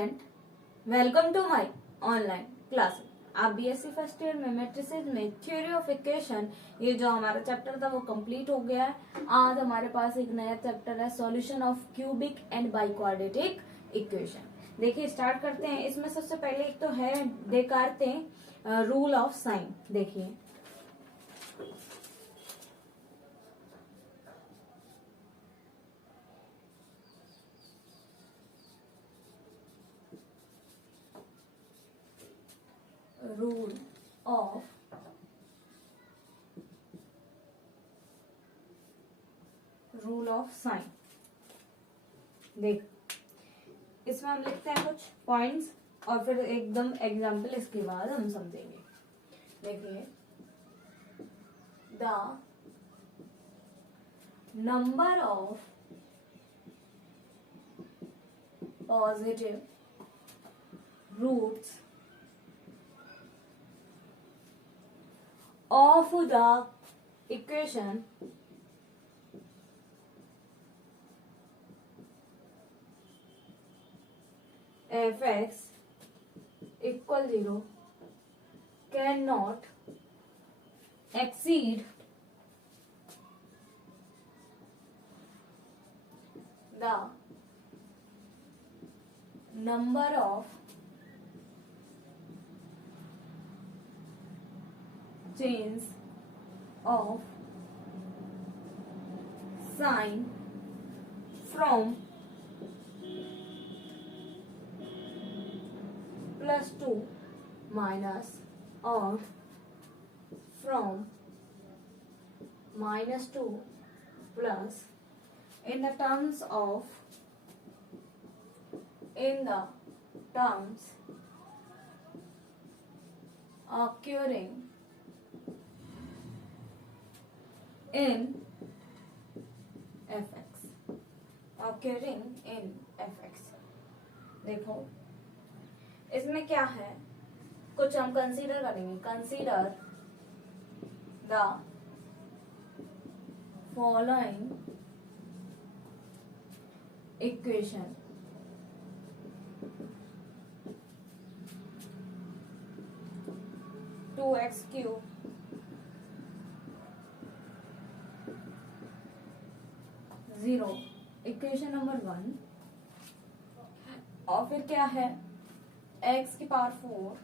Student, welcome to my online class. आप BSc first year में matrices में theory of equation, ये जो हमारा चैप्टर था वो कंप्लीट हो गया है। आज हमारे पास एक नया चैप्टर है, solution of cubic and biquadratic equation. देखिए स्टार्ट करते हैं। इसमें सबसे पहले एक तो है डेकार्टे रूल ऑफ साइन। देखिए रूल ऑफ साइन। देख, इसमें हम लिखते हैं कुछ पॉइंट्स और फिर एकदम एग्जाम्पल इसके बाद हम समझेंगे। देखिए, the number of positive roots of the equation fx equal 0 cannot exceed the number of chains of sine from +2 minus or from -2 plus in the terms occurring in fx। देखो इसमें क्या है, कुछ हम कंसीडर करेंगे। Consider the following equation. 2x³ zero, equation number 1। और फिर क्या है, x की power 4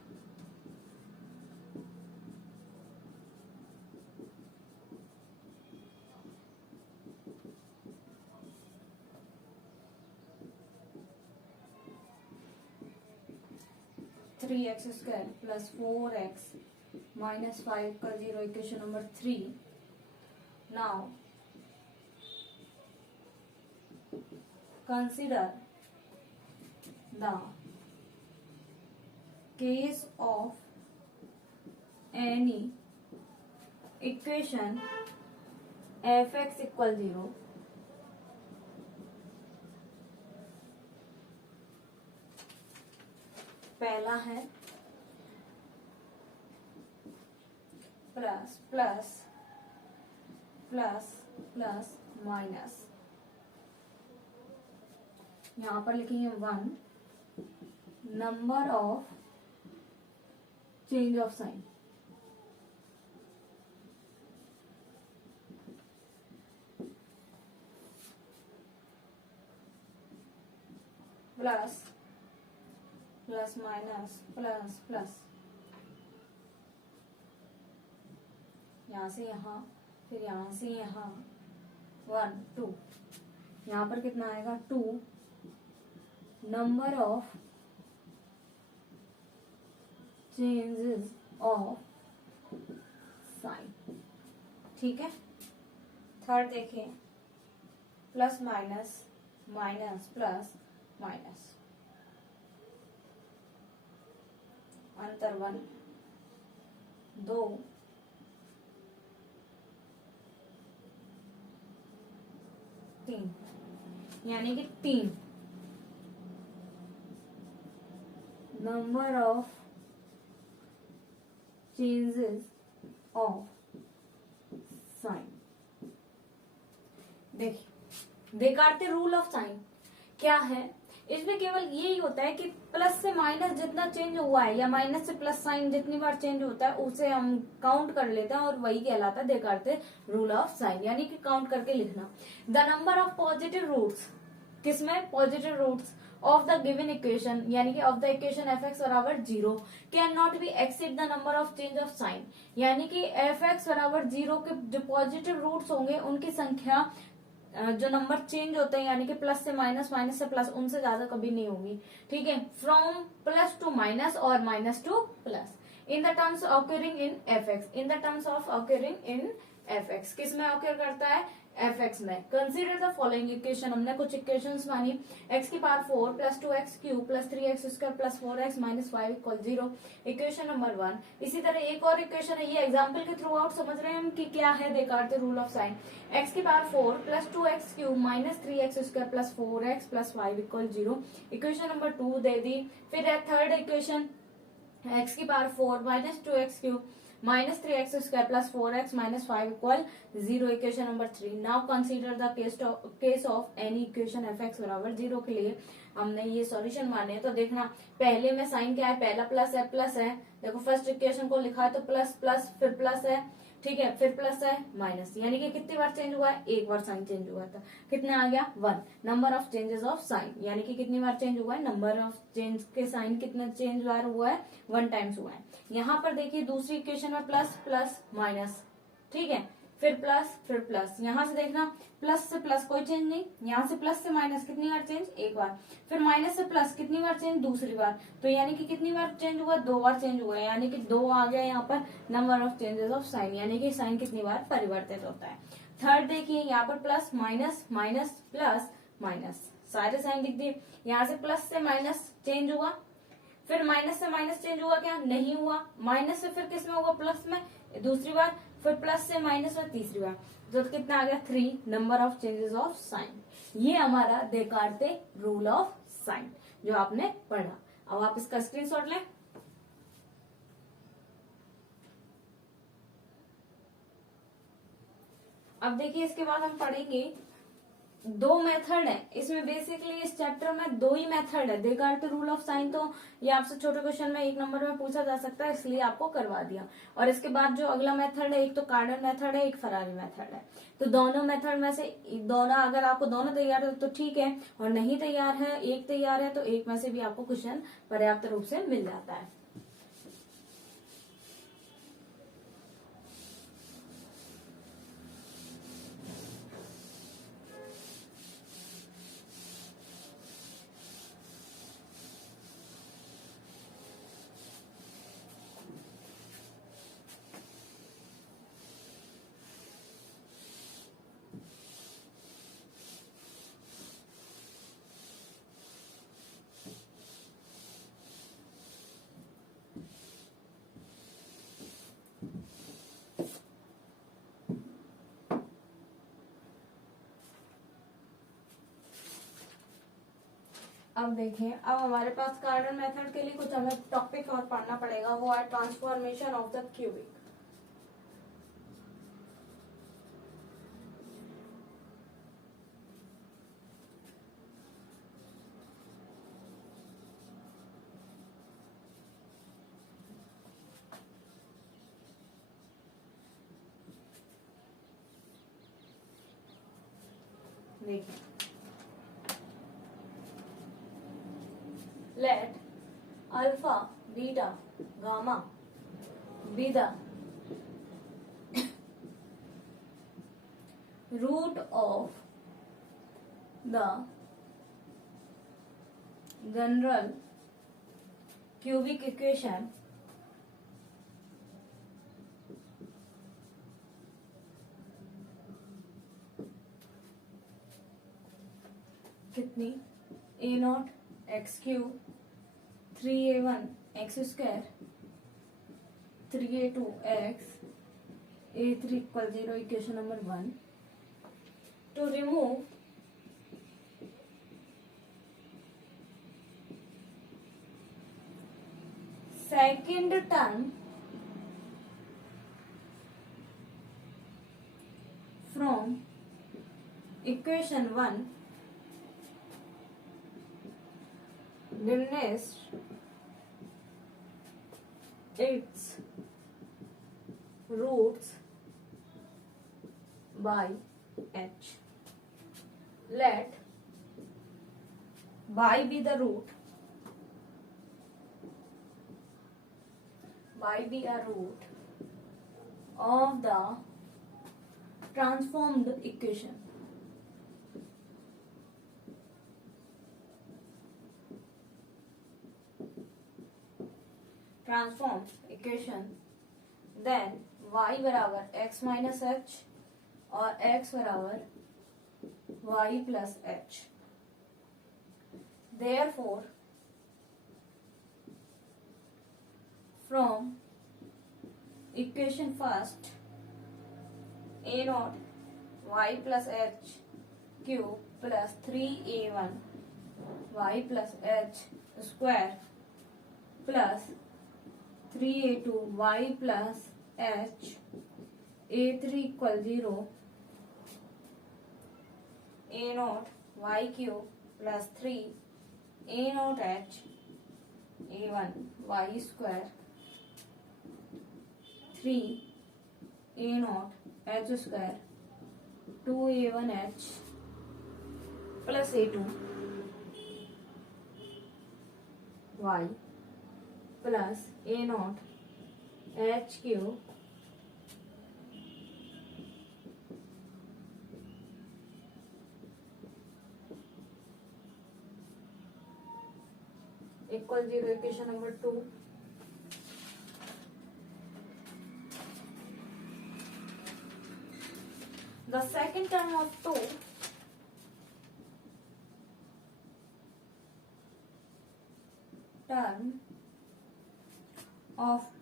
3x² plus 4x minus 5 का 0, equation number 3। Now consider the case of any equation fx equal 0 पहला है plus plus plus plus minus, यहां पर लिखेंगे 1 number of change of sign plus plus minus plus plus, यहां से यहां फिर यहां से यहां 1 2, यहां पर कितना आएगा 2 number of changes of sine. ठीक है। थर्ड देखिए, plus minus minus plus minus, अंतर 1 2 3, यानी कि 3 number of changes of sine. देखिए, डेकार्टे रूल ऑफ साइन क्या है इसमें केवल यही होता है कि प्लस से माइनस जितना चेंज हुआ है या माइनस से प्लस साइन जितनी बार चेंज होता है उसे हम काउंट कर लेते हैं और वही कहलाता है देकार्ते रूल ऑफ साइन, यानी कि काउंट करके लिखना। The number of positive roots, किसमें? Positive roots of the given equation, यानी कि of the equation F X बराबर 0 can not be exceed the number of change of sign, यानी कि एफ एक्स बराबर 0 के जो पॉजिटिव रूट्स होंगे उनकी संख्या जो नंबर चेंज होते हैं यानी कि प्लस से माइनस, माइनस से प्लस, उनसे ज्यादा कभी नहीं होगी। ठीक है, फ्रॉम प्लस टू माइनस और minus two plus in the terms occurring in F x, in the terms of occurring in F x. किस में ऑकर करता है? एफ एक्स में। कंसिडर द फॉलोइंग इक्वेशन, हमने कुछ इक्वेशंस मानी। एक्स की power 4 plus 2x cube plus 3x square plus 4x minus 5 equal 0, equation number 1। इसी तरह एक और इक्वेशन है, ये एग्जाम्पल के थ्रू आउट समझ रहे हैं हम कि क्या है देकार्ते रूल ऑफ साइन। एक्स की power 4 plus 2x cube minus 3x square plus 4x plus 5 equal 0, equation number 2 दे दी। फिर है थर्ड इक्वेशन, एक्स की power 4 minus 2x cube minus 3x square plus 4x minus 5 equal 0, equation number 3। Now consider the case of any equation F X बराबर 0 के लिए हमने ये solution माने। तो देखना पहले में साइन क्या है? पहला प्लस है। देखो फर्स्ट इक्वेशन को लिखा है तो प्लस प्लस फिर प्लस है, ठीक है, फिर प्लस है माइनस, यानी कि कितनी बार चेंज हुआ है? एक बार साइन चेंज हुआ था। कितना आ गया? 1। Number of changes of sign, यानी कि कितनी बार चेंज हुआ है? नंबर ऑफ चेंज के साइन कितने चेंज बार हुआ है? 1 टाइम्स हुआ है। यहाँ पर देखिए दूसरी इक्वेशन में प्लस प्लस माइनस, ठीक है, फिर प्लस, यहाँ से देखना प्लस से प्लस कोई चेंज नहीं, यहाँ से प्लस से माइनस कितनी बार चेंज? एक बार। फिर माइनस से प्लस कितनी बार चेंज? दूसरी बार। तो यानी कि कितनी बार चेंज हुआ? 2 बार चेंज हुआ है, यानी कि 2 आ गया यहाँ पर number of changes of sign, यानी कि साइन कितनी बार परिवर्तित होता है। थर्ड देखिए यहाँ पर plus minus minus plus minus, सारे साइन लिख दिए। यहाँ से प्लस से माइनस चेंज हुआ, फिर माइनस से माइनस चेंज हुआ क्या? नहीं हुआ। माइनस से फिर किस में होगा? प्लस में दूसरी बार, फिर प्लस से माइनस में तीसरी बार। तो कितना आ गया? 3 number of changes of sine. ये हमारा देकार्ते रूल ऑफ साइन जो आपने पढ़ा। अब आप इसका स्क्रीनशॉट लें। अब देखिए इसके बाद हम पढ़ेंगे 2 मेथड है इसमें। बेसिकली इस चैप्टर में 2 ही मेथड है। देकार्ते रूल ऑफ साइन तो ये आपसे छोटे क्वेश्चन में 1 नंबर में पूछा जा सकता है, इसलिए आपको करवा दिया। और इसके बाद जो अगला मेथड है, एक तो कार्डन मेथड है, एक फरारी मेथड है। तो दोनों मेथड में से दोनों, अगर आपको दोनों तैयार है तो ठीक है, और नहीं तैयार है, एक तैयार है, तो एक में से भी आपको क्वेश्चन पर्याप्त रूप से मिल जाता है। अब देखें, अब हमारे पास कार्डन मेथड के लिए कुछ हमें टॉपिक और पढ़ना पड़ेगा, वो है ट्रांसफॉर्मेशन ऑफ द क्यूबिक। देखिए, let alpha, beta, gamma be the root of the general cubic equation कितनी? a0 x cube 3a1 x square 3a2 x a3 equal 0, equation number 1। To remove second term from equation 1, diminished its roots by h. Let y be the root, y be a root of the transformed equation. Transformed equation, then y बराबर x minus h और x बराबर y plus h. Therefore, from equation first, a naught y plus h cube plus 3a1 y plus h square plus 3a2 y plus h a3 equal 0, a naught y cube plus 3 a naught h a1 y square 3 a naught h square 2a1 h plus a2 y plus a naught h cube equal 0. Equation number 2. The second term of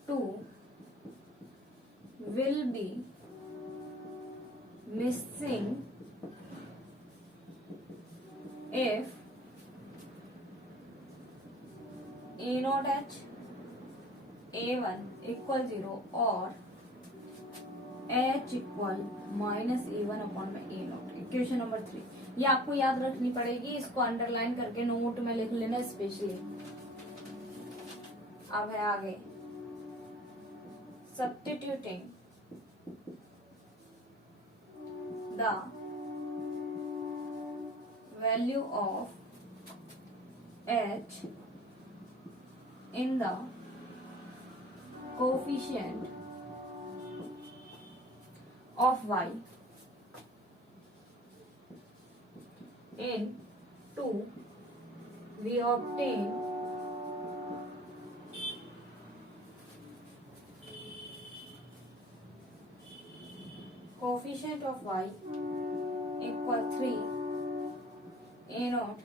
2 will be missing if a naught h a1 equal 0 और h equal minus a1 upon में a not. Equation number 3 ये आपको याद रखनी पड़ेगी, इसको underline करके note में लिख लेना स्पेशली. अब है आगे substituting the value of h in the coefficient of y in 2 we obtain coefficient of y equal 3 a naught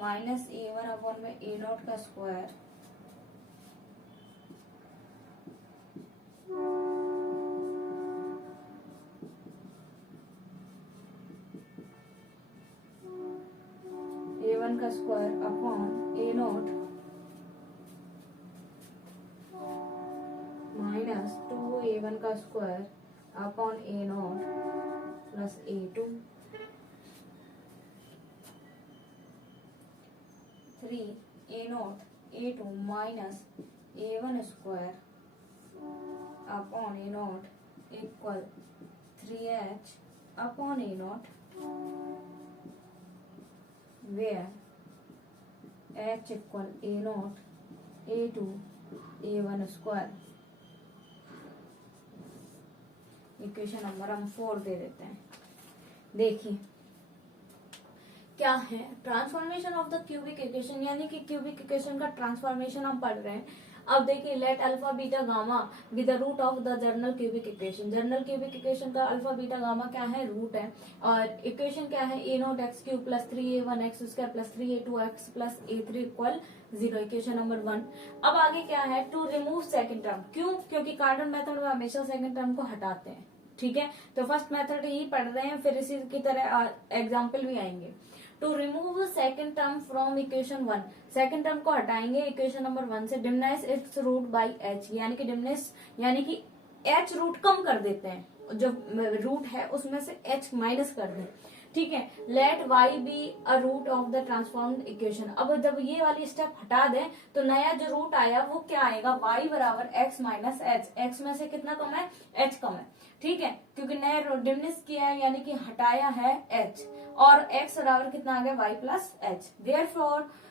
minus a1 upon में a naught का स्क्वायर a1 का square upon a naught minus 2a1 का square upon a naught plus a2 3 a naught a2 minus a1 square upon a naught equal 3h upon a naught where h equal a naught a2 a1 square. Equation number हम 4 दे देते हैं. देखिए क्या है transformation of the cubic equation, यानी कि cubic equation का transformation हम पढ़ रहे हैं. अब देखिए let alpha beta gamma with the root of the general cubic equation. General cubic equation का अल्फा बीटा गामा क्या है, रूट है. और इक्वेशन क्या है, a naught x cube plus 3a1 x square plus 3a2 x plus a3 equal 0. Equation number 1. अब आगे क्या है, टू रिमूव सेकंड टर्म. क्यों, क्योंकि कार्डन मेथड में हमेशा सेकंड टर्म को हटाते हैं. ठीक है, तो फर्स्ट मेथड ही पढ़ रहे हैं, फिर इसी की तरह एग्जाम्पल भी आएंगे. To remove second term from equation 1, second term को हटाएंगे इक्वेशन नंबर 1 से. Diminish its root by h, यानी कि डिमिनाइज यानी कि h रूट कम कर देते हैं, जो रूट है उसमें से h माइनस कर दें. ठीक है। Let y be a root of the transformed equation. अब जब ये वाली स्टेप हटा दें तो नया जो रूट आया वो क्या आएगा, y बराबर x माइनस एच। एक्स में से कितना कम है, h कम है, ठीक है, क्योंकि नया डिमिनिश किया है यानी कि हटाया है h, और x बराबर कितना आ गया, y प्लस एच।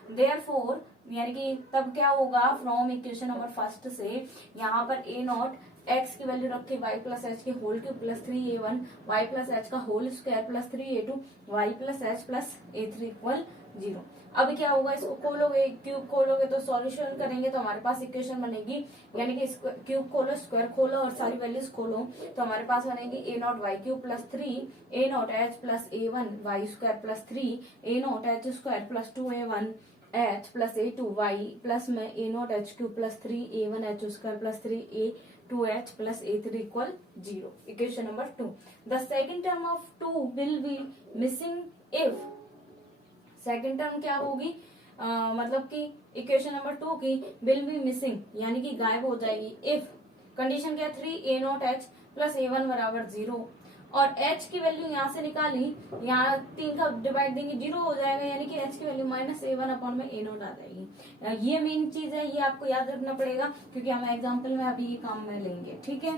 देयरफॉर यानी कि तब क्या होगा, फ्रॉम इक्वेशन नंबर फर्स्ट से यहाँ पर a नॉट x की वैल्यू रखी y प्लस एच के whole cube plus 3a1 y plus H का whole square plus 3a2 y plus H plus a3 equal 0। अब क्या होगा, इसको खोलोगे, क्यूब खोलोगे तो सॉल्यूशन करेंगे तो हमारे पास इक्वेशन बनेगी, यानी कि क्यूब खोलो, स्क्वायर खोलो और सारी वैल्यूज खोलो तो हमारे पास बनेगी a naught Y cube plus 3 a naught h plus a1 y square plus 3 a naught h square plus 2a1 h plus a2 y plus में a naught h cube plus 3 a1 h square plus 3 a2h plus a3 equal 0. Equation number 2. The second term of 2 will be missing if second term क्या होगी, मतलब कि equation number 2 की will be missing यानी कि गायब हो जाएगी इफ कंडीशन क्या, 3 a naught h plus a1 बराबर 0 और h की वैल्यू यहाँ से निकाली, यहाँ 3 का डिवाइड देंगे 0 हो जाएगा, यानी कि h की वैल्यू माइनस a1 अपॉन में a नॉट आ जाएगी। ये मेन चीज है, ये आपको याद रखना पड़ेगा क्योंकि हम एग्जाम्पल में अभी ये काम में लेंगे, ठीक है।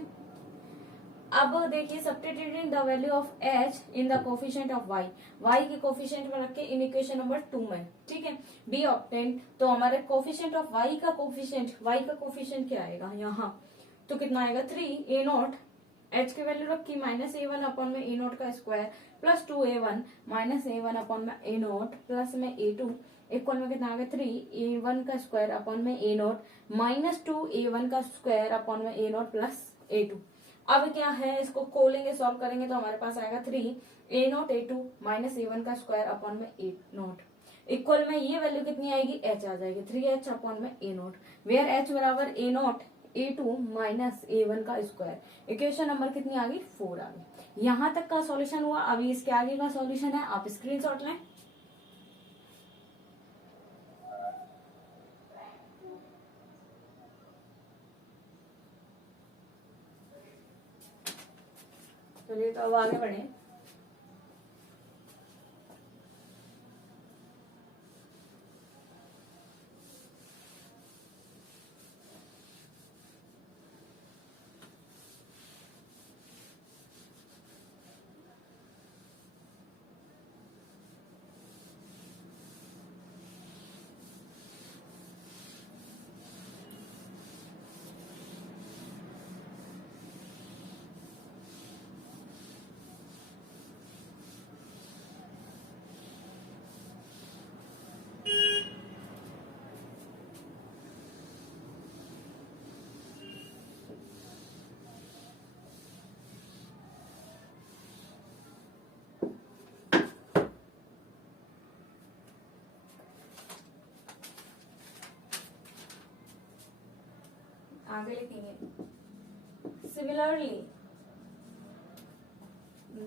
अब देखिए substituting the value of h in the coefficient of y के कोफिशिएंट में रख के इन इक्वेशन नंबर 2 में, ठीक है, बी ऑब्टेन। तो हमारे कोफिशिएंट ऑफ y का कोफिशिएंट क्या आएगा यहाँ, तो कितना आएगा 3 a नॉट h की वैल्यू रखी माइनस a1 अपॉन में a नॉट का square plus 2a1 minus a1 upon में a नॉट प्लस में a2 इक्वल में कितना आ गया 3 a1 का स्क्वायर अपॉन में a नॉट माइनस 2a1 का स्क्वायर अपॉन में a नॉट प्लस a2। अब क्या है, इसको खोलेंगे, सॉल्व करेंगे तो हमारे पास आएगा 3 a not a2 minus a1 का स्क्वायर अपॉन में a नॉट इक्वल में ये वैल्यू कितनी आएगी, h आ जाएगी 3h अपॉन में a नॉट, वेयर h बराबर a not a2 minus a1 का स्क्वायर। इक्वेशन नंबर कितनी आ गई, 4 आ गई। यहाँ तक का सॉल्यूशन हुआ। अभी इसके आगे का सॉल्यूशन है, आप स्क्रीनशॉट लें। चलिए तो अब आगे बढ़े। आगे लिखेंगे, similarly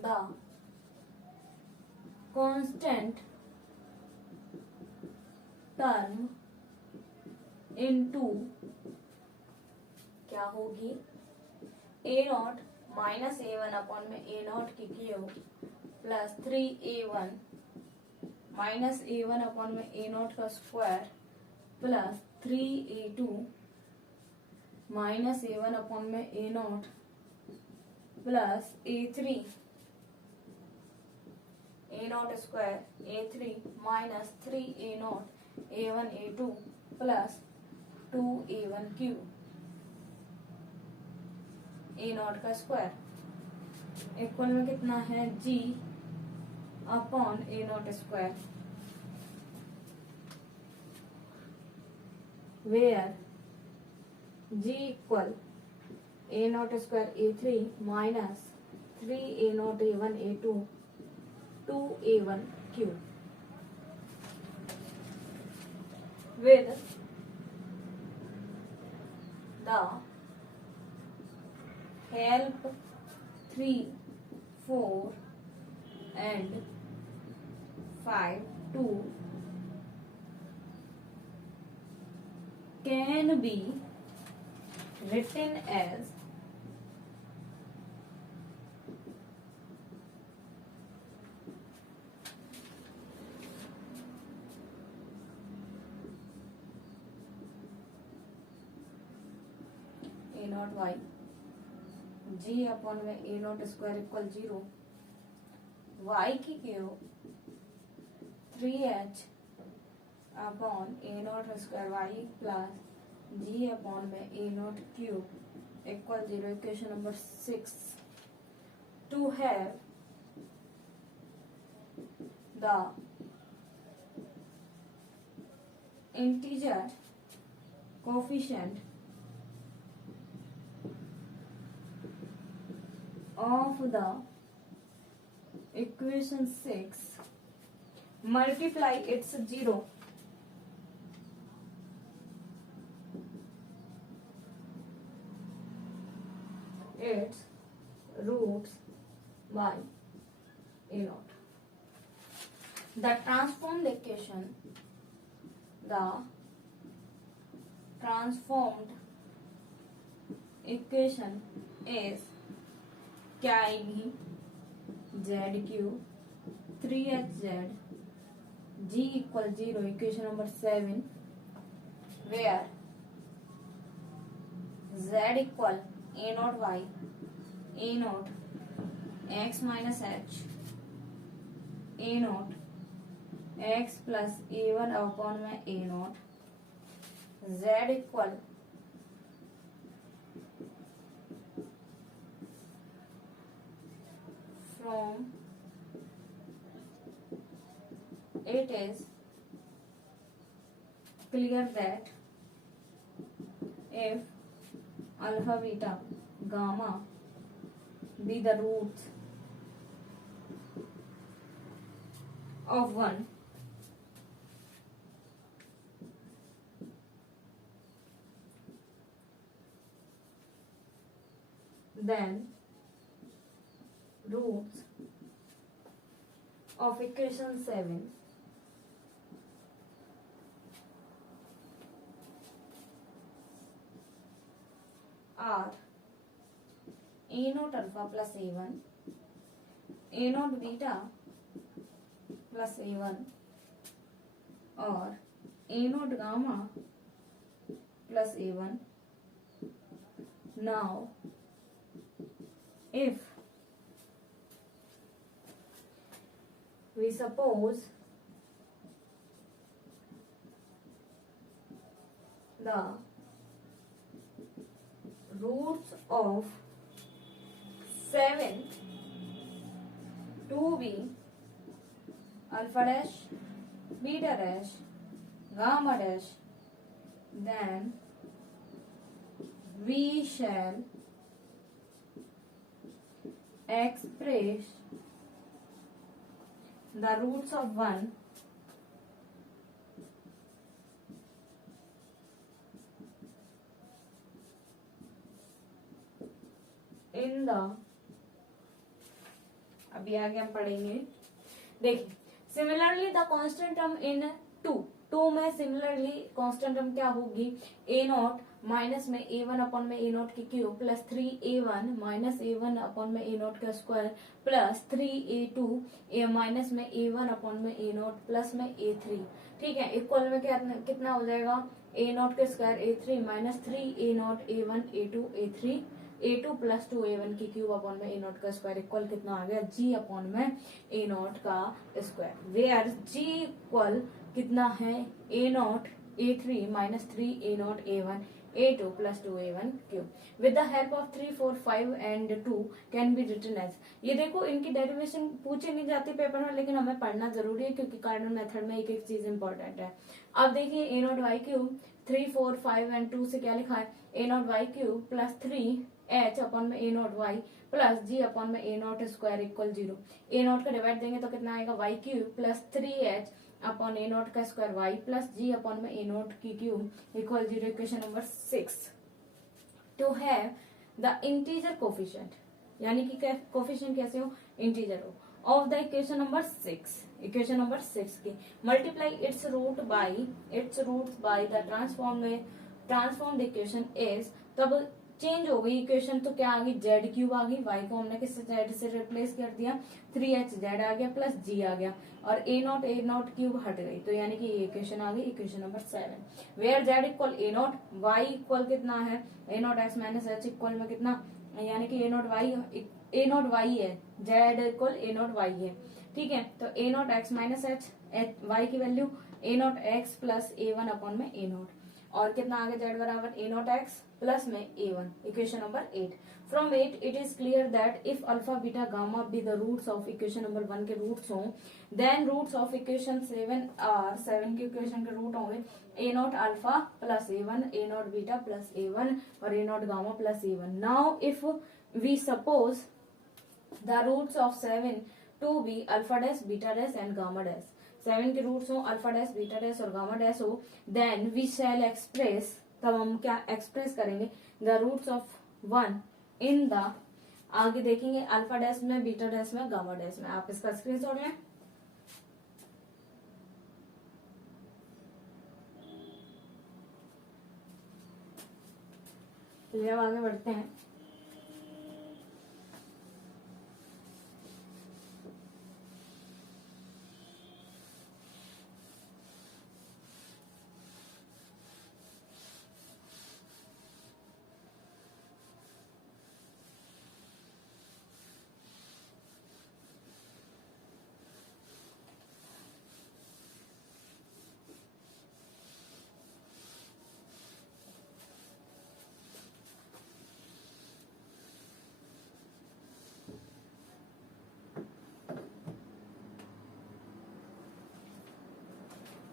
the constant term into क्या होगी, a naught minus a1 upon में a नॉट की cube plus 3a1 minus a1 upon में a नॉट का square plus 3a2 minus a1 upon में a naught plus a3 a naught square a3 minus 3a naught a1 a2 plus 2a1 cube a not का square equal में कितना है g upon a naught square, where g equal a naught square a3 minus 3a naught a1 a2 2a1 cube with the help 3, 4 and 5 2 can be written as naught Y G upon में A naught square equal 0, Y की Q 3h upon A naught square Y plus G upon में A naught cube equal 0. Equation number 6. To have the integer coefficient of the equation 6, multiply its 0 its roots by a naught. The transformed equation is क्या आएगी? Z cube 3hz g equal 0. Equation number 7 where z equal a naught y a naught x minus h a naught x plus a1 upon में a naught z equal from it is clear that if alpha, beta, gamma be the roots of 1, then roots of equation 7 are a naught alpha plus a1, a naught beta plus a1 और a naught gamma plus a1. Now if we suppose the roots of 7 to be alpha dash, beta dash, gamma dash, then we shall express the roots of 1 in the, अभी आगे हम पढ़ेंगे. देखिए similarly the constant term in 2 में similarly constant term क्या होगी? ए not minus में a1 upon में a नॉट की cube plus 3a1 minus a1 upon में a नॉट का स्क्वायर प्लस 3a2 माइनस में a1 अपॉन में a नॉट प्लस में a3. ठीक है, इक्वल में क्या कितना हो जाएगा? a नॉट का square a3 minus 3a naught a1 a2 a3 a2 plus 2a1 की क्यूब अपॉन में a नॉट का स्क्वायर इक्वल कितना आ गया? g अपॉन में a नॉट का स्क्वायर, वेयर g इक्वल कितना है? a naught a3 minus 3a naught a1 a2 plus 2a1 cube. With the help of 3 4 5 and 2 can be written as. ये देखो इनकी डेरिवेशन पूछे नहीं जाती पेपर में, लेकिन हमें पढ़ना जरूरी है क्योंकि कार्डिनल मेथड में एक एक चीज इंपॉर्टेंट है. अब देखिए a naught Y cube 3 4 5 and 2 से क्या लिखा है? a naught Y cube plus 3h upon में a naught Y plus g upon में a naught square equal 0. a not का डिवाइड देंगे तो कितना आएगा? Y cube plus 3h upon A naught का square Y plus G upon में A naught की cube equal 0. Equation number 6. To have the integer coefficient, यानी कि कोफिशिएंट कैसे हो? इंटीजर हो, of the equation number 6. Equation number 6 की multiply its root by the transformed equation is. तब change हो गई इक्वेशन, तो क्या आ गई, जेड क्यूब आ गई, वाई को हमने किससे, जेड से रिप्लेस कर दिया, 3h जेड आ गया प्लस जी आ गया, और ए नॉट क्यूब हट गई, तो यानी कि ये इक्वेशन आ गई, equation number 7, where Z equal A naught, Y equal कितना है, A naught X minus H equal में कितना, यानी कि ए नॉट वाई है, Z equal A naught Y है, ठीक है। तो A naught X minus H Y की value A naught X plus A one upon में ए नॉट, और कितना आगे जेड बराबर ए नॉट एक्स प्लस में A one, equation number 8। From 8 it is clear that if alpha beta gamma be the roots of equation number 1 के roots हों, then roots of equation 7 are, 7 के equation के root होंगे A not alpha plus A one, A naught beta plus A one, और A naught gamma plus A one. Now if we suppose the roots of 7 to be alpha dash, beta dash and gamma dash, 7 के roots हो alpha dash, beta dash और gamma dash हो, then we shall express, तब हम क्या express करेंगे, the roots of 1 in the, आगे देखेंगे अल्फा डैश में, बीटा डैश में, गामा डैश में। आप इसका स्क्रीनशॉट लें। चलिए अब आगे बढ़ते हैं।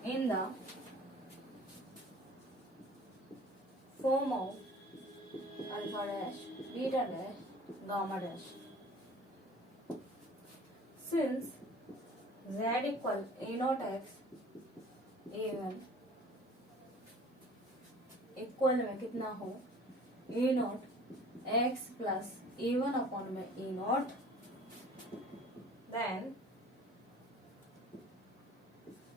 In the form of alpha dash, beta dash, gamma dash, since z equal a naught x, a1 equal में कितना हो, A naught X plus A one upon में A naught, then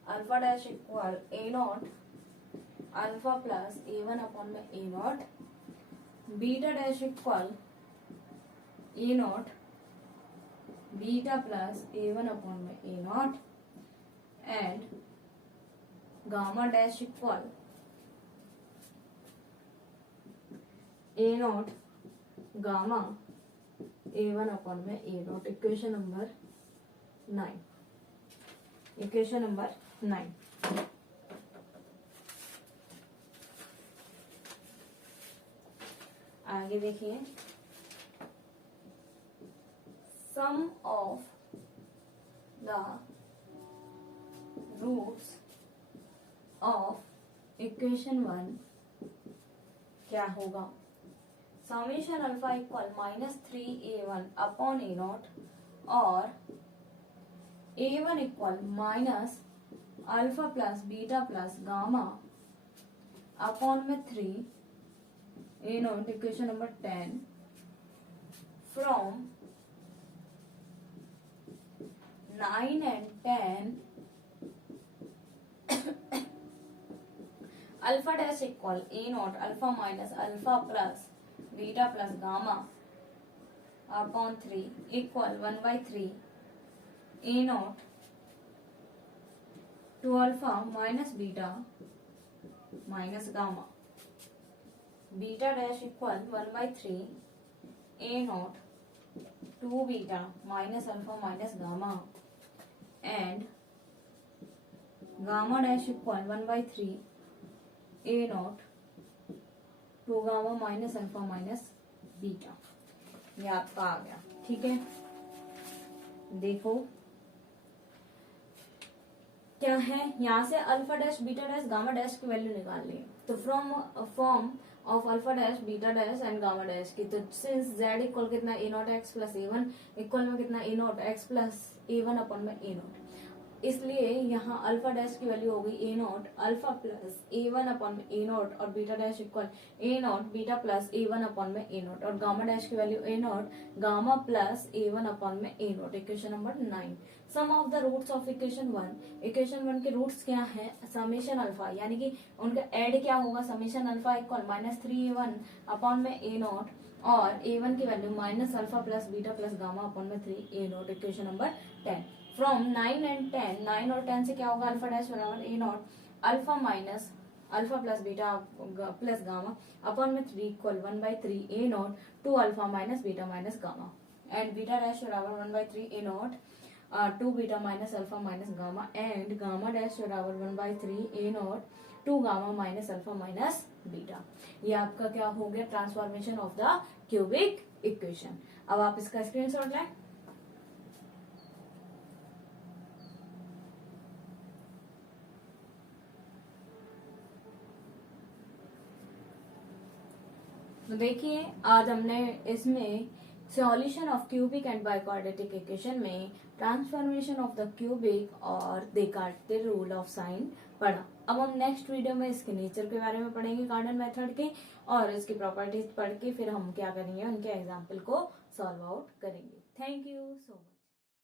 alpha dash equal A not alpha plus A one upon में A naught, beta dash equal A naught beta plus A one upon में A naught, and gamma dash equal A naught gamma A one upon में A naught, equation number 9, equation number 9। आगे देखिए, sum of the roots of equation 1 क्या होगा, summation alpha equal -3a1 upon A naught, और a1 equal minus alpha plus beta plus gamma upon में 3 A naught, equation number 10, from 9 and 10 alpha dash equal A not alpha minus alpha plus beta plus gamma upon 3 equal 1/3 A naught two alpha minus beta minus gamma, beta dash equal 1/3 A naught two beta minus alpha minus gamma, and gamma dash equal 1/3 A naught two gamma minus alpha minus beta. ये आपका आ गया, ठीक है। देखो क्या है, यहाँ से alpha dash beta dash gamma dash की वैल्यू निकाल ली, तो from form of alpha dash beta dash and gamma dash की, तो सिंस जेड इक्वल कितना A naught X plus A one, equal में कितना A naught X plus A one upon में ए नॉट, इसलिए यहाँ अल्फा डैश की value हो गई A not alpha plus A one upon में ए नॉट और beta dash equal A naught beta plus A one upon में A naught और गामा डैश की value A naught gamma plus A one upon में A naught. Equation number 9। Sum of the roots of equation 1। Equation 1 के roots क्या है? Summation alpha, यानी कि उनका एड क्या होगा? Summation alpha equal -3a1 upon में ए नॉट और a1 की value minus alpha plus beta plus gamma upon में 3a not. Equation number 10। From 9 and 10, 9 और 10 से क्या होगा? अल्फा डैश बराबर a not alpha minus alpha plus beta plus gamma upon में 3 equal 1/3 A nought 2 alpha minus beta minus gamma and beta dash बराबर 1/3 ए nought 2 beta minus alpha minus gamma and gamma dash बराबर 1/3 ए nought 2 gamma minus alpha minus beta. ये आपका क्या हो गया? Transformation of the cubic equation. अब आप इसका स्क्रीनशॉट लें। तो देखिए आज हमने इसमें solution of cubic and biquadratic equation में ट्रांसफॉर्मेशन ऑफ द क्यूबिक और देकार्टे रूल ऑफ साइन पढ़ा। अब हम नेक्स्ट वीडियो में इसके नेचर के बारे में पढ़ेंगे कार्डन मेथड के, और इसकी प्रॉपर्टीज पढ़ के फिर हम क्या करेंगे? उनके एग्जाम्पल को सॉल्व आउट करेंगे। Thank you so much.